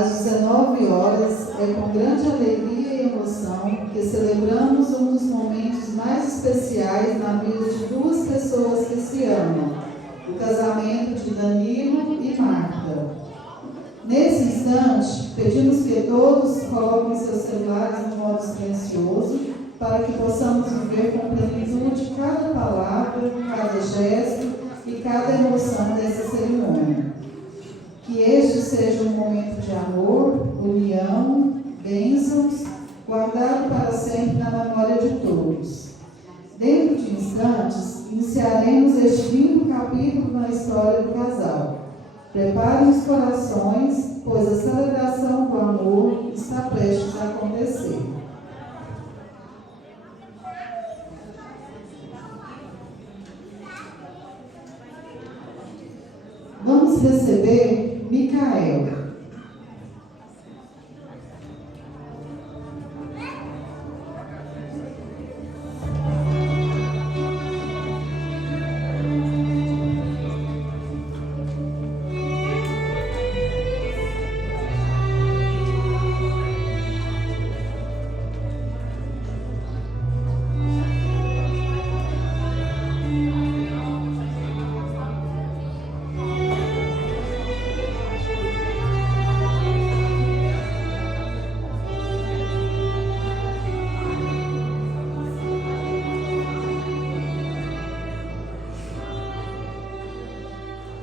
Às 19 horas, é com grande alegria e emoção que celebramos um dos momentos mais especiais na vida de duas pessoas que se amam, o casamento de Danilo e Marta. Nesse instante, pedimos que todos coloquem seus celulares no modo silencioso para que possamos viver com plenitude cada palavra, cada gesto e cada emoção dessa cerimônia. Que este seja um momento de amor, união, bênçãos, guardado para sempre na memória de todos. Dentro de instantes, iniciaremos este lindo capítulo na história do casal. Preparem os corações, pois a celebração do amor está prestes a acontecer. Vamos receber Micael.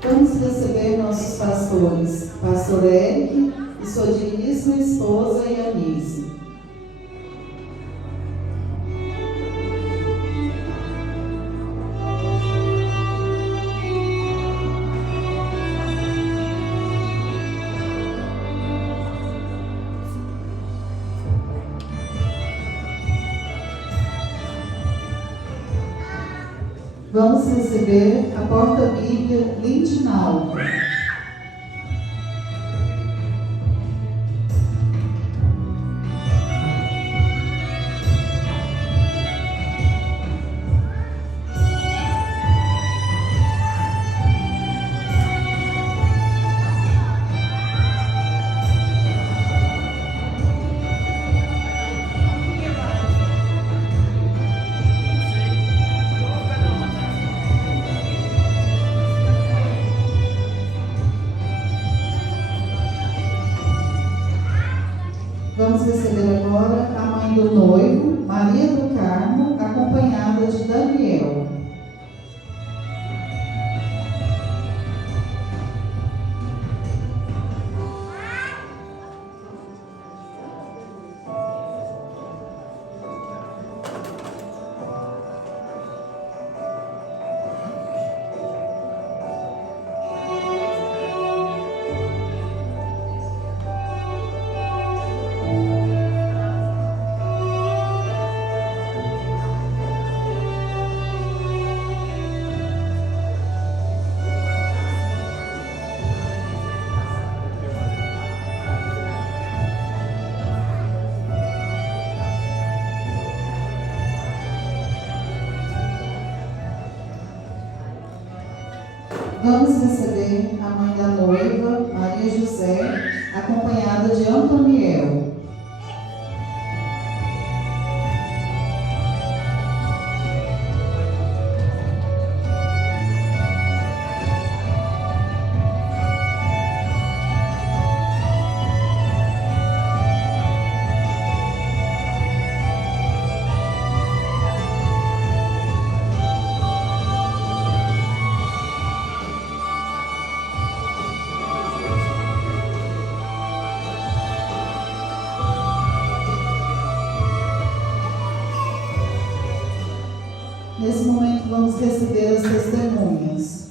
Vamos receber nossos pastores, pastor Eric e sua digníssima esposa Yanice. Vamos receber a porta-bíblia Lindinal. Vamos receber agora a mãe do noivo, Maria do Carmo, acompanhada de Daniel. Vamos receber a mãe da noiva, Maria José, acompanhada de Antoniel. Nesse momento, vamos receber as testemunhas.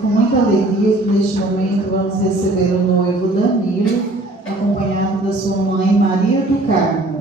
com muita alegria que neste momento vamos receber o noivo Danilo, acompanhado da sua mãe Maria do Carmo.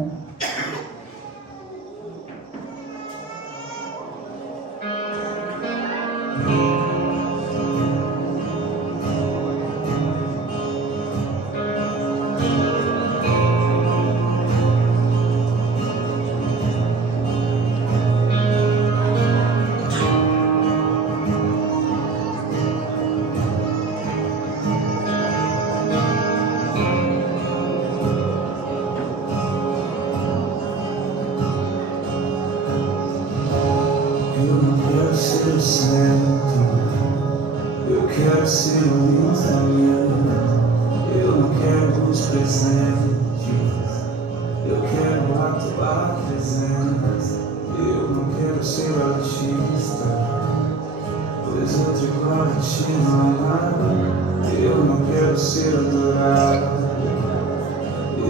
Ser certo, eu quero ser um instrumento, eu não quero os presentes, eu quero a tua presença, eu não quero ser artista, pois outro igual a ti não há, eu não quero ser adorado,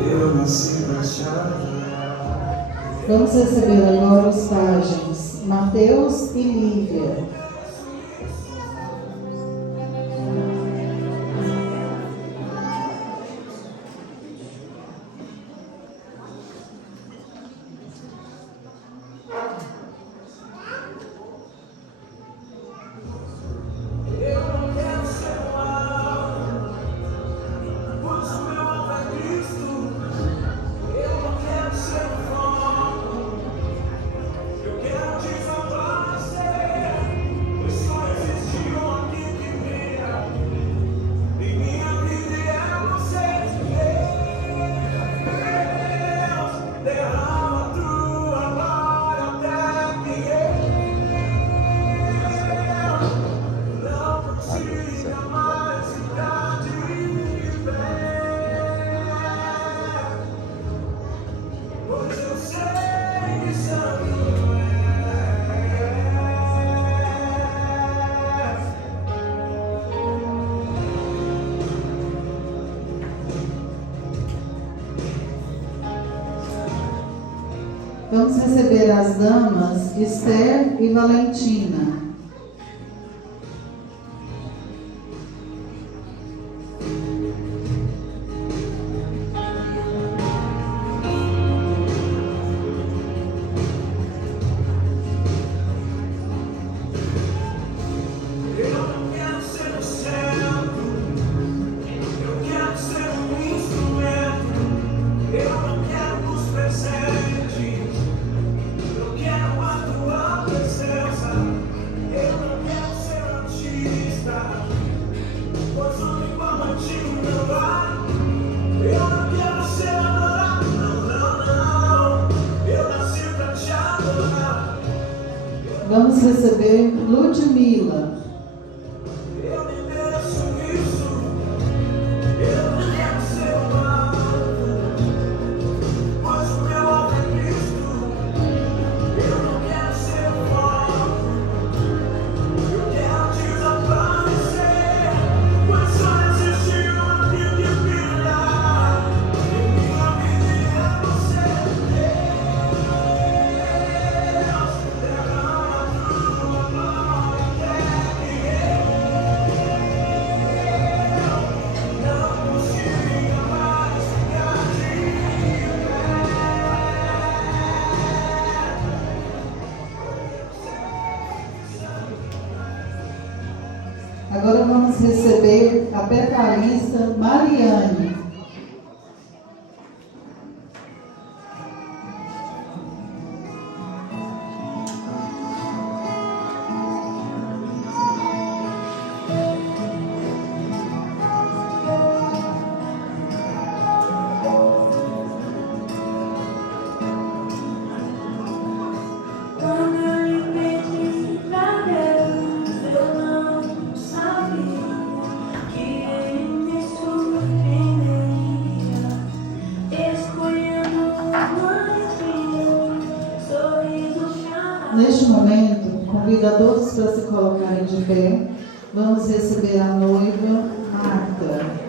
eu nasci pra te adorar. Vamos receber agora os pajens Mateus e Lívia. Vamos receber as damas Esther e Valentina. Vamos receber Ludmila. Agora vamos receber a pecalista Mariane. Neste momento, convido a todos para se colocarem de pé. Vamos receber a noiva Marta.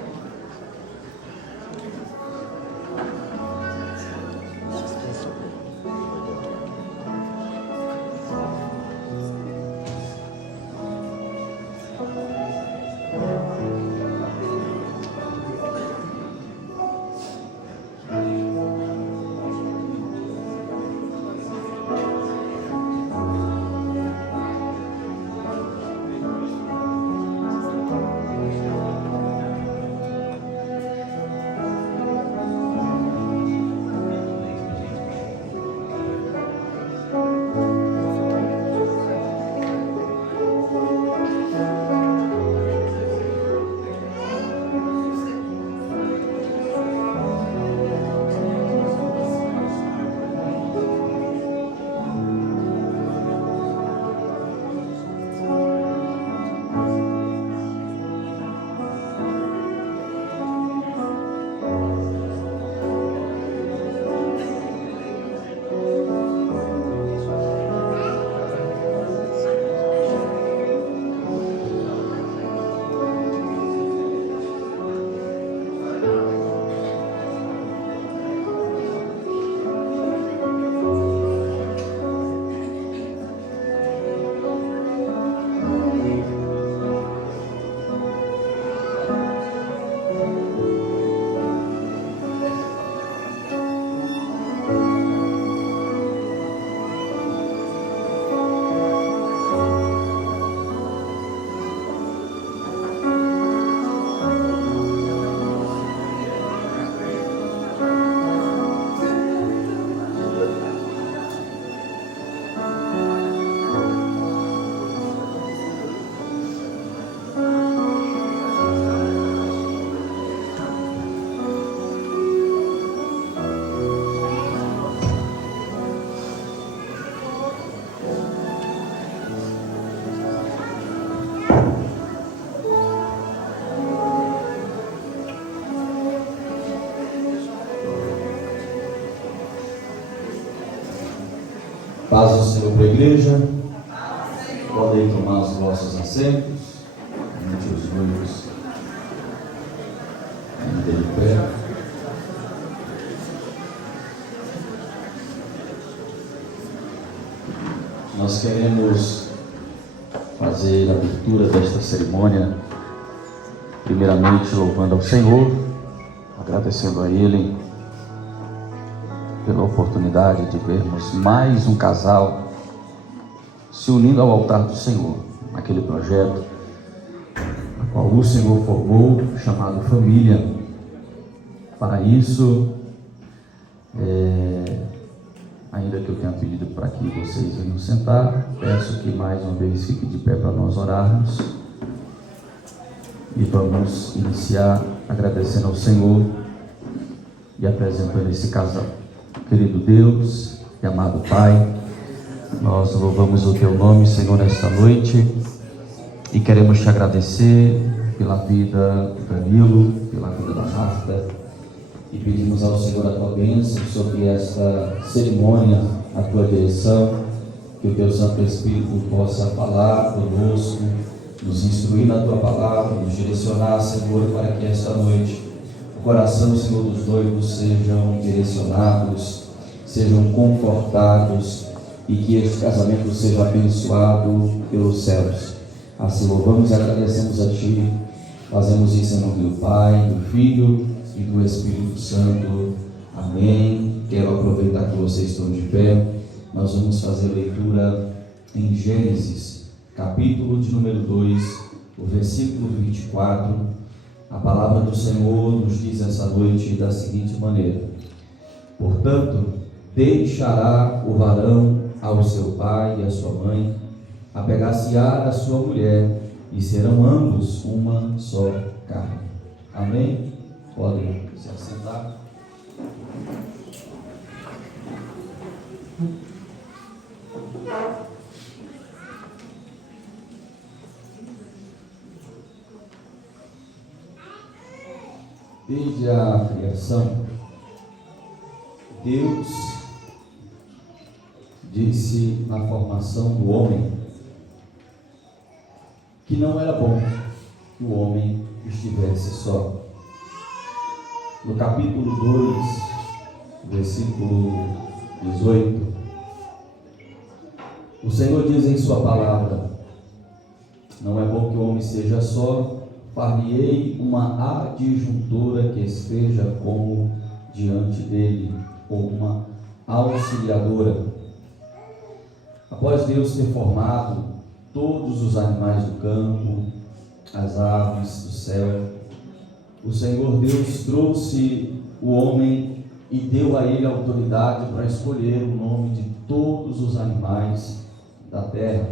Paz do Senhor para a igreja. Podem tomar os vossos assentos. Entre os olhos ainda de pé. Nós queremos fazer a abertura desta cerimônia, primeiramente louvando ao Senhor, agradecendo a Ele pela oportunidade de vermos mais um casal se unindo ao altar do Senhor, naquele projeto a qual o Senhor formou, chamado família. Para isso, ainda que eu tenha pedido para que vocês venham sentar, peço que mais uma vez fique de pé para nós orarmos e vamos iniciar agradecendo ao Senhor e apresentando esse casal. Querido Deus e amado Pai, nós louvamos o Teu nome, Senhor, nesta noite e queremos Te agradecer pela vida do Danilo, pela vida da Marta, e pedimos ao Senhor a Tua bênção sobre esta cerimônia, a Tua direção, que o Teu Santo Espírito possa falar conosco, nos instruir na Tua palavra, nos direcionar, Senhor, para que esta noite o coração, Senhor, dos noivos sejam direcionados, sejam confortados e que este casamento seja abençoado pelos céus. Assim louvamos e agradecemos a Ti, fazemos isso em nome do Pai, do Filho e do Espírito Santo. Amém. Quero aproveitar que vocês estão de pé. Nós vamos fazer leitura em Gênesis, capítulo de número 2, o versículo 24. A palavra do Senhor nos diz essa noite da seguinte maneira: portanto, deixará o varão ao seu pai e à sua mãe, apegar-se-á à sua mulher, e serão ambos uma só carne. Amém? Podem se assentar. Desde a criação, Deus disse na formação do homem que não era bom que o homem estivesse só. No capítulo 2, versículo 18, o Senhor diz em sua palavra: não é bom que o homem esteja só, far-lhe-ei uma adjuntora que esteja como diante dele, ou uma auxiliadora. Após Deus ter formado todos os animais do campo, as aves do céu, o Senhor Deus trouxe o homem e deu a ele autoridade para escolher o nome de todos os animais da terra.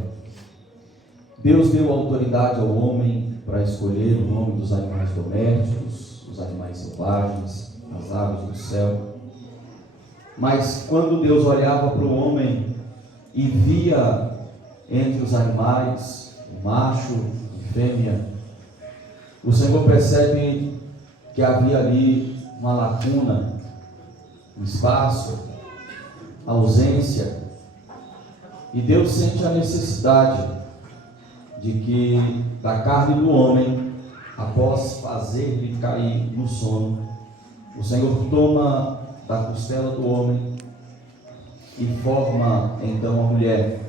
Deus deu autoridade ao homem para escolher o nome dos animais domésticos, os animais selvagens, as aves do céu. Mas quando Deus olhava para o homem e via entre os animais o macho e fêmea, o Senhor percebe que havia ali uma lacuna, um espaço, ausência, e Deus sente a necessidade de que da carne do homem, após fazer-lhe cair no sono, o Senhor toma da costela do homem e forma então a mulher.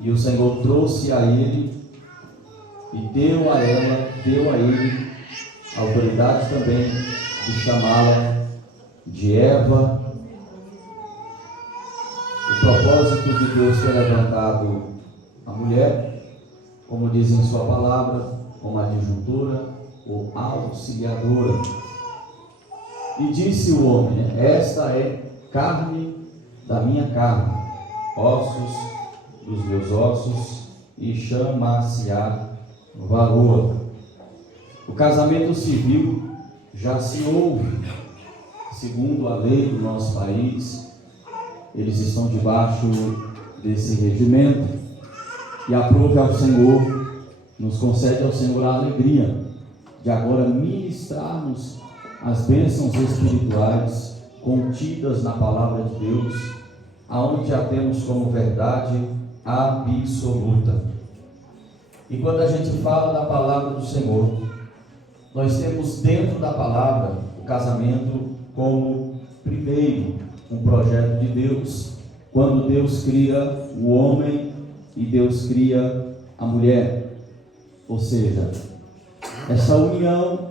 E o Senhor trouxe a ele e deu a ele a autoridade também de chamá-la de Eva. O propósito de Deus ter levantado a mulher, como diz em sua palavra, como adjuntora ou auxiliadora. E disse o homem: esta é carne da minha carne, ossos dos meus ossos, e chamar-se-á varoa. O casamento civil já se ouve, segundo a lei do nosso país. Eles estão debaixo desse regimento, e aprove ao Senhor, nos concede ao Senhor a alegria de agora ministrarmos as bênçãos espirituais contidas na palavra de Deus, aonde a temos como verdade absoluta. E quando a gente fala da palavra do Senhor, nós temos dentro da palavra o casamento como primeiro um projeto de Deus, quando Deus cria o homem e Deus cria a mulher. Ou seja, essa união,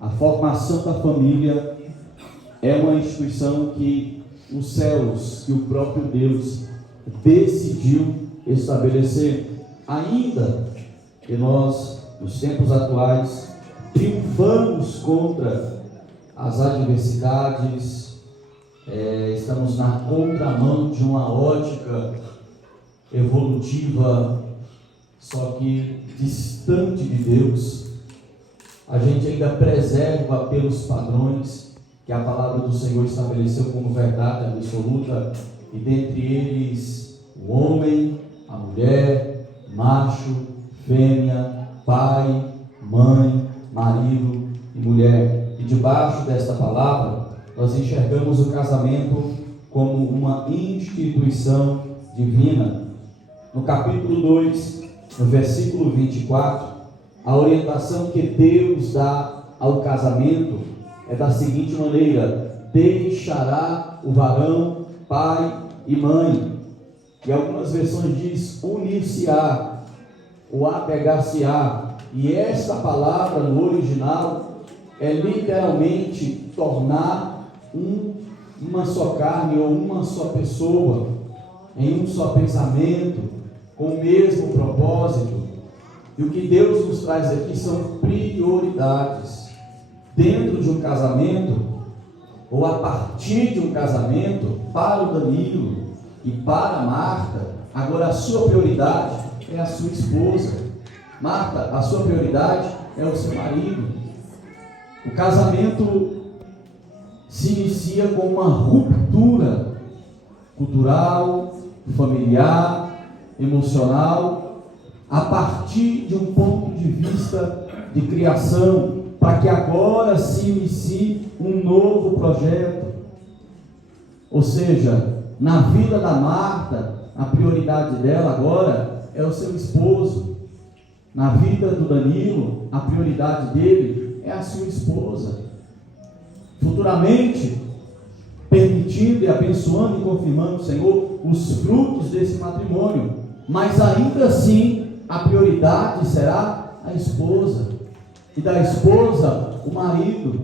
a formação da família é uma instituição que os céus, que o próprio Deus decidiu estabelecer, ainda que nós, nos tempos atuais, triunfamos contra as adversidades, estamos na contramão de uma ótica evolutiva, só que distante de Deus. A gente ainda preserva pelos padrões que a palavra do Senhor estabeleceu como verdade absoluta, e dentre eles o homem, a mulher, macho, fêmea, pai, mãe, marido e mulher. E debaixo desta palavra nós enxergamos o casamento como uma instituição divina. No capítulo 2, no versículo 24, a orientação que Deus dá ao casamento é da seguinte maneira: deixará o varão pai e mãe. E algumas versões diz unir-se-á ou apegar-se-á. E essa palavra no original é literalmente tornar uma só carne ou uma só pessoa, em um só pensamento, com o mesmo propósito. E o que Deus nos traz aqui são prioridades. Dentro de um casamento, ou a partir de um casamento, para o Danilo e para a Marta, agora a sua prioridade é a sua esposa. Marta, a sua prioridade é o seu marido. O casamento se inicia com uma ruptura cultural, familiar, emocional, a partir de um ponto de vista de criação, para que agora se inicie um novo projeto. Ou seja, na vida da Marta, a prioridade dela agora é o seu esposo. Na vida do Danilo, a prioridade dele é a sua esposa. Futuramente, permitindo e abençoando e confirmando, Senhor, os frutos desse matrimônio. Mas ainda assim, a prioridade será a esposa. E da esposa, o marido.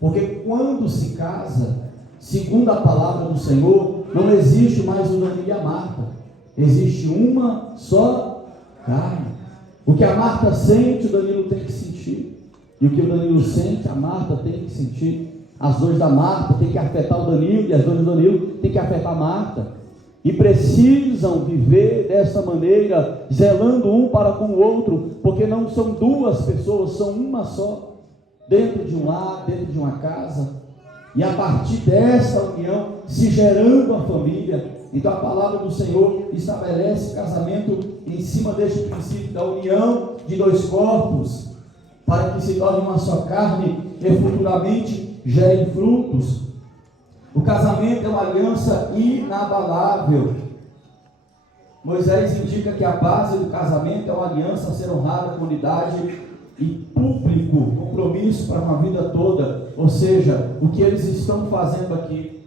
Porque quando se casa, segundo a palavra do Senhor, não existe mais o Danilo e a Marta. Existe uma só carne. O que a Marta sente, o Danilo tem que sentir. E o que o Danilo sente, a Marta tem que sentir. As dores da Marta tem que afetar o Danilo, e as dores do Danilo tem que afetar a Marta. E precisam viver dessa maneira, zelando um para com o outro, porque não são duas pessoas, são uma só, dentro de um lar, dentro de uma casa. E a partir dessa união, se gerando a família. Então a palavra do Senhor estabelece casamento em cima deste princípio da união de dois corpos, para que se torne uma só carne e futuramente gerem frutos. O casamento é uma aliança inabalável. Moisés indica que a base do casamento é uma aliança a ser honrada com unidade e público, compromisso para uma vida toda. Ou seja, o que eles estão fazendo aqui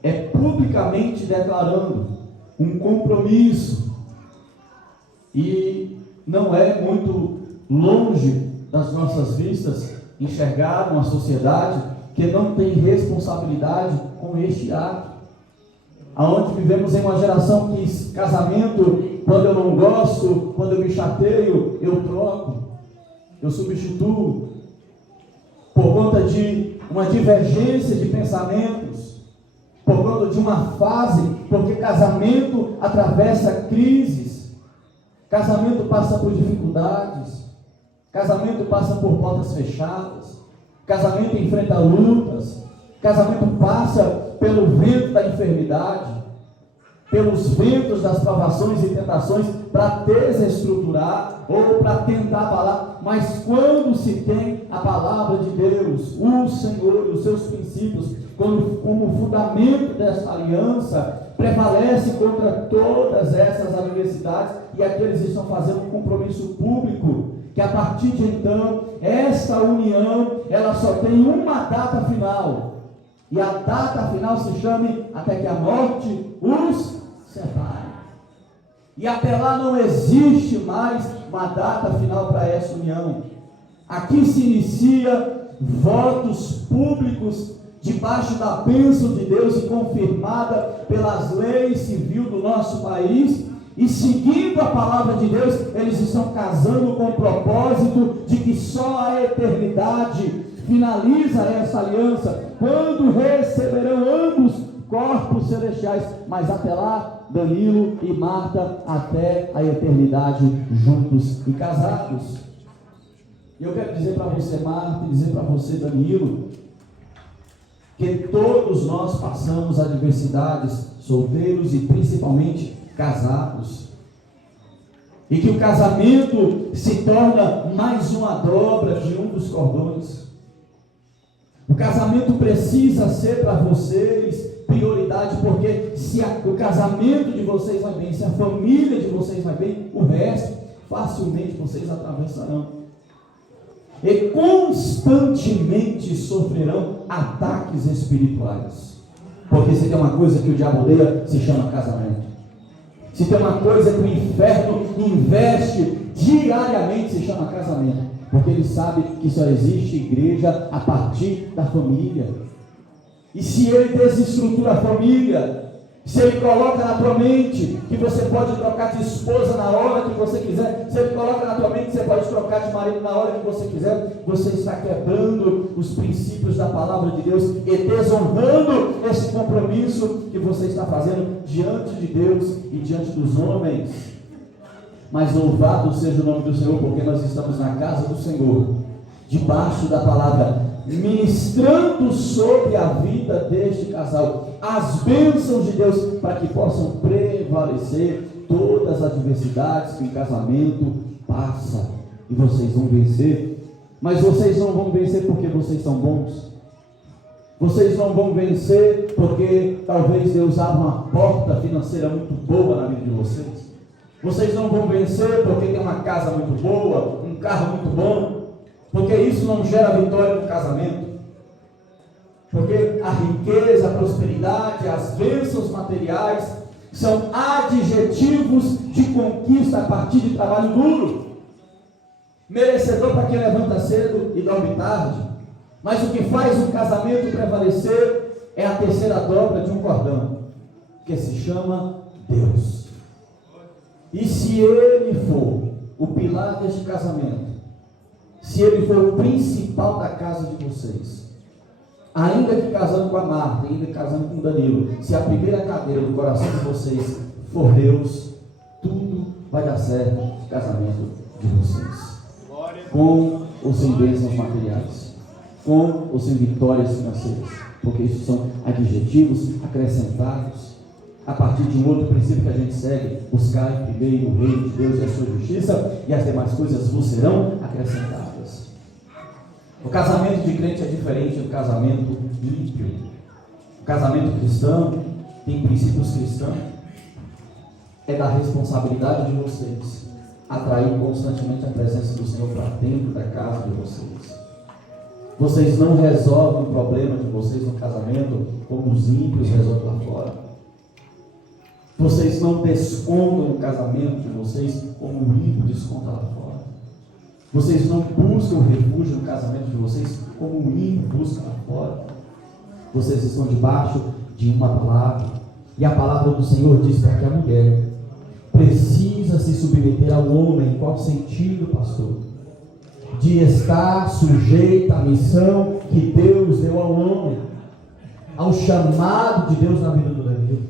é publicamente declarando um compromisso. E não é muito longe das nossas vistas enxergar uma sociedade que não tem responsabilidade com este ato, aonde vivemos em uma geração que casamento, quando eu não gosto, quando eu me chateio, eu troco, eu substituo, por conta de uma divergência de pensamentos, por conta de uma fase, porque casamento atravessa crises, casamento passa por dificuldades, casamento passa por portas fechadas, casamento enfrenta lutas, casamento passa pelo vento da enfermidade. pelos ventos das provações e tentações para desestruturar ou para tentar abalar, mas quando se tem a palavra de Deus, o Senhor e os seus princípios como fundamento dessa aliança, prevalece contra todas essas adversidades, e aqui eles estão fazendo um compromisso público, que a partir de então, esta união, ela só tem uma data final, e a data final se chame até que a morte os separe. E até lá não existe mais uma data final para essa união. Aqui se inicia votos públicos debaixo da bênção de Deus e confirmada pelas leis civil do nosso país, e seguindo a palavra de Deus, eles estão casando com o propósito de que só a eternidade finaliza essa aliança, quando receberão ambos corpos celestiais, mas até lá, Danilo e Marta, até a eternidade, juntos e casados. E eu quero dizer para você, Marta, e dizer para você, Danilo, que todos nós passamos adversidades, solteiros e principalmente casados, e que o casamento se torna mais uma dobra de um dos cordões. O casamento precisa ser para vocês prioridade, porque se o casamento de vocês vai bem, se a família de vocês vai bem, o resto facilmente vocês atravessarão. E constantemente sofrerão ataques espirituais, porque se tem uma coisa que o diabo odeia, se chama casamento. Se tem uma coisa que o inferno investe diariamente, se chama casamento, porque ele sabe que só existe igreja a partir da família. E se ele desestrutura a família, se ele coloca na tua mente que você pode trocar de esposa na hora que você quiser, se ele coloca na tua mente que você pode trocar de marido na hora que você quiser, você está quebrando os princípios da palavra de Deus e desonrando esse compromisso que você está fazendo diante de Deus e diante dos homens. Mas louvado seja o nome do Senhor, porque nós estamos na casa do Senhor, debaixo da palavra, ministrando sobre a vida deste casal as bênçãos de Deus, para que possam prevalecer todas as adversidades que o casamento passa, e vocês vão vencer. Mas vocês não vão vencer porque vocês são bons, vocês não vão vencer porque talvez Deus abra uma porta financeira muito boa na vida de vocês, vocês não vão vencer porque tem uma casa muito boa, um carro muito bom, porque isso não gera vitória no casamento. Porque a riqueza, a prosperidade, as bênçãos materiais são adjetivos de conquista a partir de trabalho duro, merecedor para quem levanta cedo e dorme tarde. Mas o que faz um casamento prevalecer é a terceira dobra de um cordão, que se chama Deus. E se Ele for o pilar deste casamento, se Ele for o principal da casa de vocês, ainda que casando com a Marta, ainda que casando com o Danilo, se a primeira cadeira do coração de vocês for Deus, tudo vai dar certo no casamento de vocês, com ou sem bênçãos materiais, com ou sem vitórias financeiras, porque isso são adjetivos acrescentados a partir de um outro princípio que a gente segue: buscar primeiro o reino de Deus e a sua justiça, e as demais coisas vos serão acrescentadas. O casamento de crente é diferente do casamento ímpio. O casamento cristão tem princípios cristãos. É da responsabilidade de vocês atrair constantemente a presença do Senhor para dentro da casa de vocês. Vocês não resolvem o problema de vocês no casamento como os ímpios resolvem lá fora. Vocês não descontam o casamento de vocês como o ímpio desconta lá fora. Vocês não buscam refúgio no casamento de vocês como o ímpio busca lá fora. Vocês estão debaixo de uma palavra, e a palavra do Senhor diz para que a mulher precisa se submeter ao homem. Em qual sentido, pastor? De estar sujeita à missão que Deus deu ao homem, ao chamado de Deus na vida do Danilo,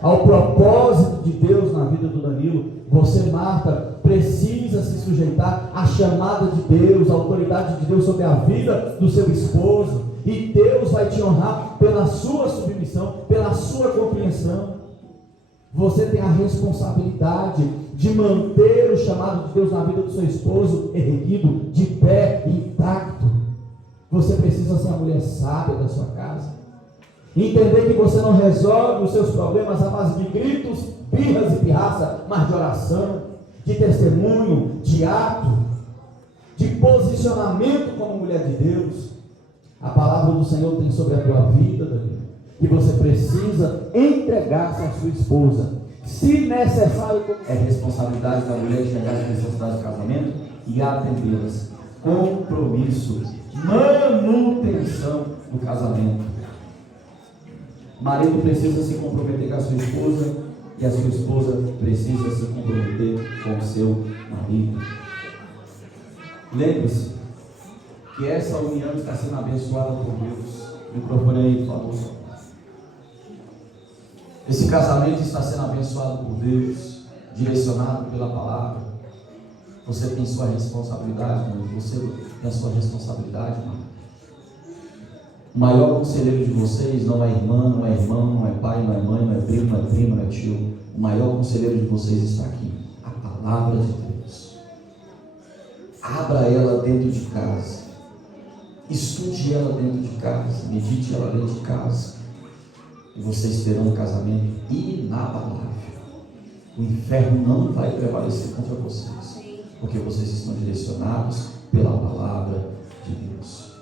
ao propósito de Deus na vida do Danilo. Você, Marta, precisa se sujeitar à chamada de Deus, à autoridade de Deus sobre a vida do seu esposo, e Deus vai te honrar pela sua submissão, pela sua compreensão. Você tem a responsabilidade de manter o chamado de Deus na vida do seu esposo erguido, de pé, intacto. Você precisa ser a mulher sábia da sua casa. Entender que você não resolve os seus problemas à base de gritos, birras e pirraça, mas de oração, de testemunho, de ato, de posicionamento como mulher de Deus. A palavra do Senhor tem sobre a tua vida, Davi, que você precisa entregar-se à sua esposa, se necessário. É responsabilidade da mulher chegar às necessidades do casamento e atendê-las. Compromisso, manutenção do casamento. O marido precisa se comprometer com a sua esposa e a sua esposa precisa se comprometer com o seu marido. Lembre-se que essa união está sendo abençoada por Deus. Microfone aí, por favor. Esse casamento está sendo abençoado por Deus, direcionado pela palavra. Você tem sua responsabilidade, mãe. Você tem a sua responsabilidade, mãe. O maior conselheiro de vocês não é irmã, não é irmão, não é pai, não é mãe, não é primo, não é primo, não é tio. O maior conselheiro de vocês está aqui, a palavra de Deus. Abra ela dentro de casa. Estude ela dentro de casa. Medite ela dentro de casa. E vocês terão um casamento inabalável. O inferno não vai prevalecer contra vocês, porque vocês estão direcionados pela palavra de Deus.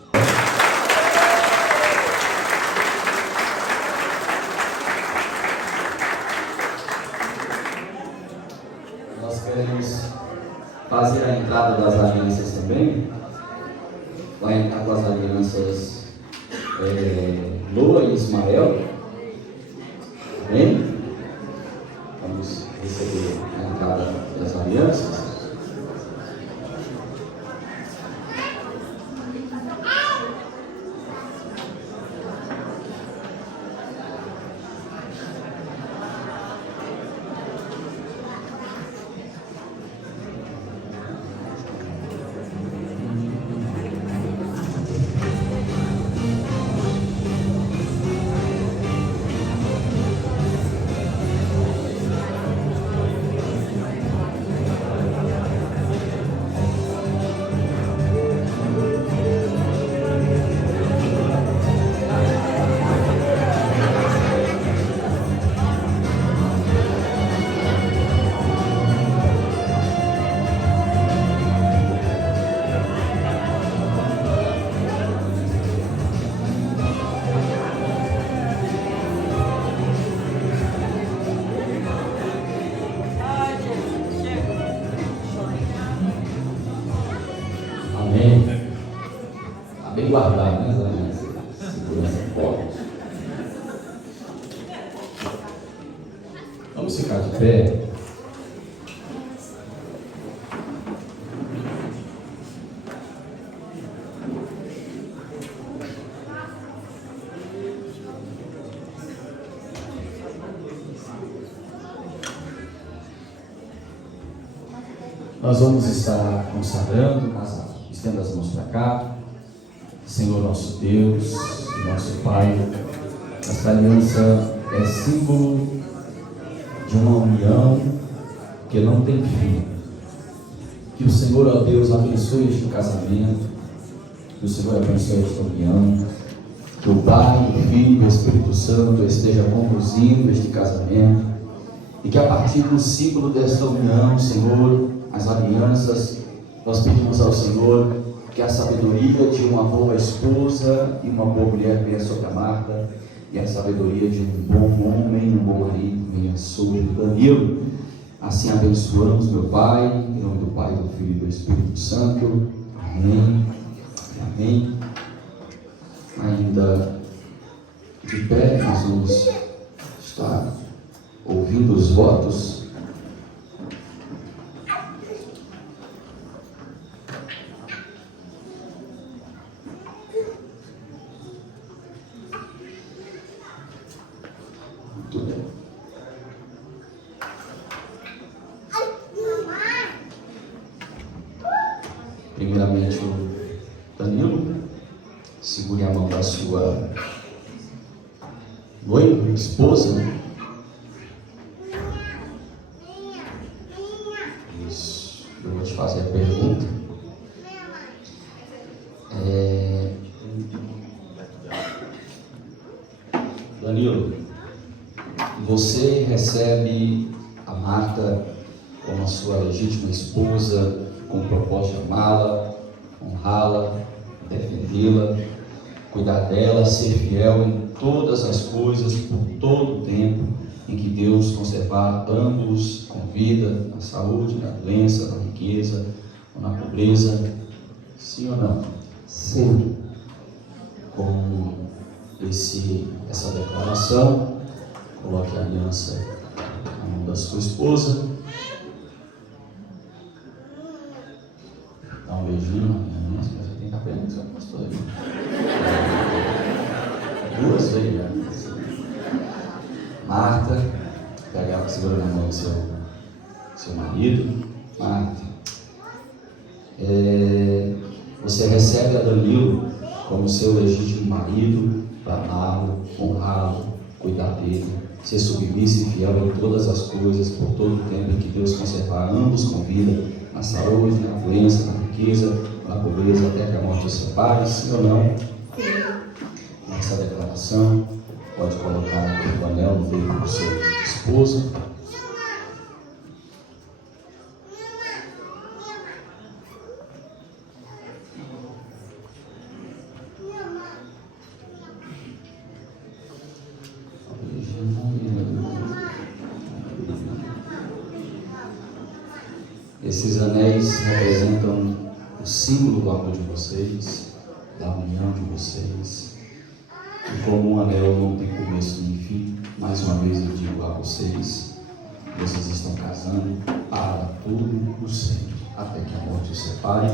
Nós queremos fazer a entrada das alianças também. Vai entrar com as alianças Noa e Ismael. Amém? Vamos receber a entrada das alianças. Bem guardado, né, as alianças? Segurança forte. Vamos ficar de pé. Nós vamos estar consagrando, estenda as mãos para cá. Senhor nosso Deus, nosso Pai, essa aliança é símbolo de uma união que não tem fim. Que o Senhor, ó Deus, abençoe este casamento, que o Senhor abençoe esta união, que o Pai, o Filho e o Espírito Santo esteja conduzindo este casamento, e que a partir do símbolo desta união, Senhor, as alianças, nós pedimos ao Senhor que a sabedoria de uma boa esposa e uma boa mulher venha sobre a Marta, e a sabedoria de um bom homem, um bom marido venha sobre Danilo. Assim abençoamos, meu Pai, em nome do Pai, do Filho e do Espírito Santo. Amém. Amém. Ainda de pé, nós vamos estar ouvindo os votos. Primeiramente o Danilo, segure a mão da sua noiva, esposa, né? você recebe a Marta como a sua legítima esposa, com o propósito de amá-la, honrá-la, defendê-la, cuidar dela, ser fiel em todas as coisas, por todo o tempo em que Deus conservar ambos com vida, na saúde, na doença, na riqueza ou na pobreza. Sim ou não? Sim. Com essa declaração, coloque a aliança na mão da sua esposa. Dá um beijinho na minha aliança, mas tem que aprender que eu pastor aí. 2 vezes já. Marta, pega, segura na mão do seu marido. Marta, você recebe a Danilo como seu legítimo marido, para amá-lo, honrá-lo, cuidar dele, ser submisso e fiel em todas as coisas, por todo o tempo em que Deus conservar ambos com vida, na saúde, na doença, na riqueza, na pobreza, até que a morte os separe. Sim ou não? Nessa declaração, pode colocar o anel no dedo do seu esposo. Esses anéis representam o símbolo do amor de vocês, da união de vocês. E como um anel não tem começo nem fim, mais uma vez eu digo a vocês, vocês estão casando para todo o sempre, até que a morte os separe.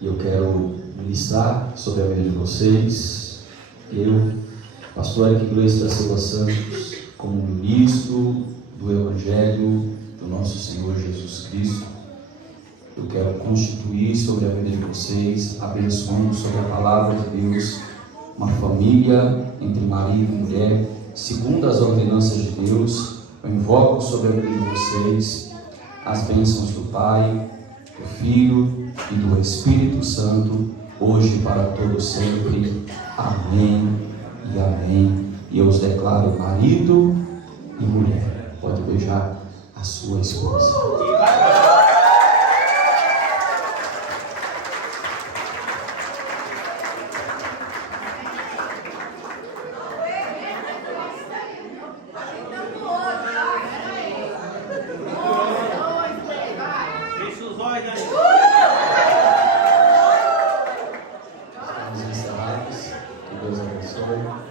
E eu quero ministrar sobre a vida de vocês, eu, pastor Eric Gleice da Silva Santos, como ministro do Evangelho do nosso Senhor Jesus Cristo, eu quero constituir sobre a vida de vocês, abençoando sobre a palavra de Deus, uma família entre marido e mulher, segundo as ordenanças de Deus. Eu invoco sobre a vida de vocês as bênçãos do Pai, do Filho e do Espírito Santo, hoje e para todo sempre. Amém e amém. E eu os declaro marido e mulher. Pode beijar a sua esposa. Estamos encerrados. Que Deus abençoe.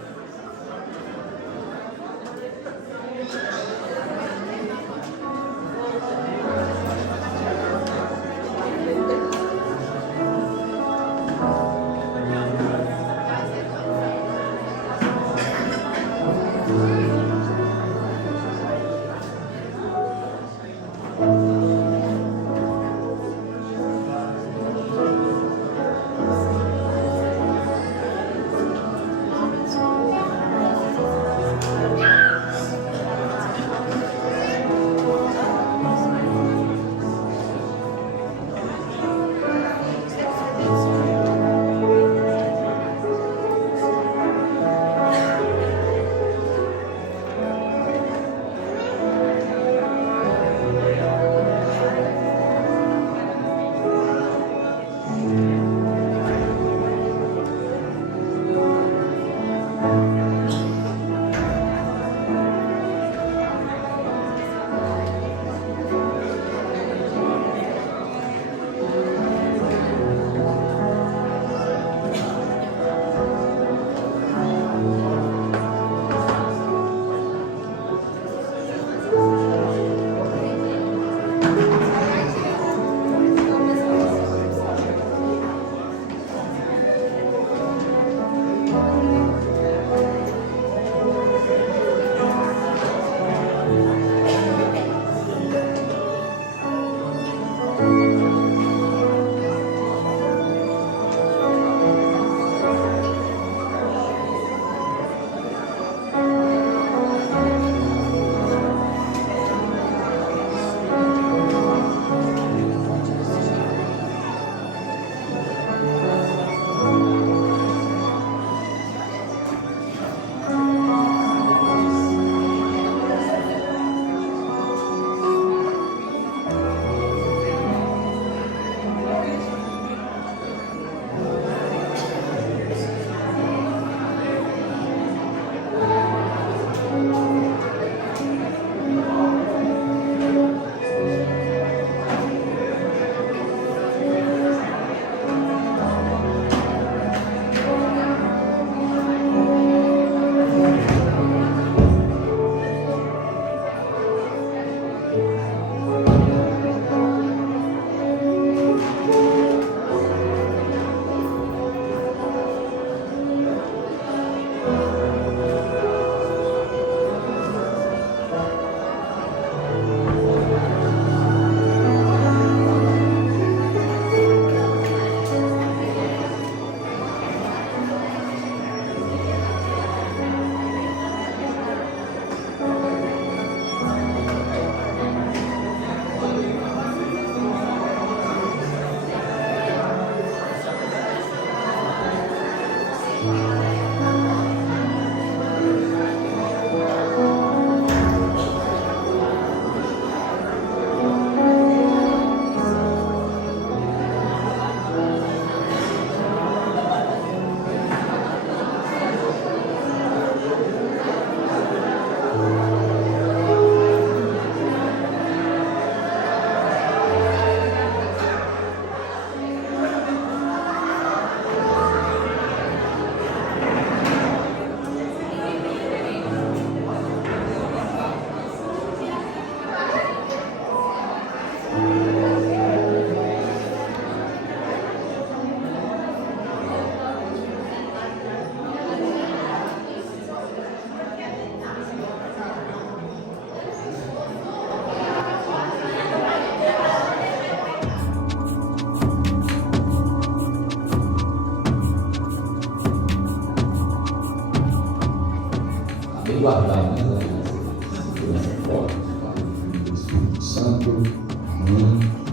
guardar, né? Da Espírito Santo. Amém.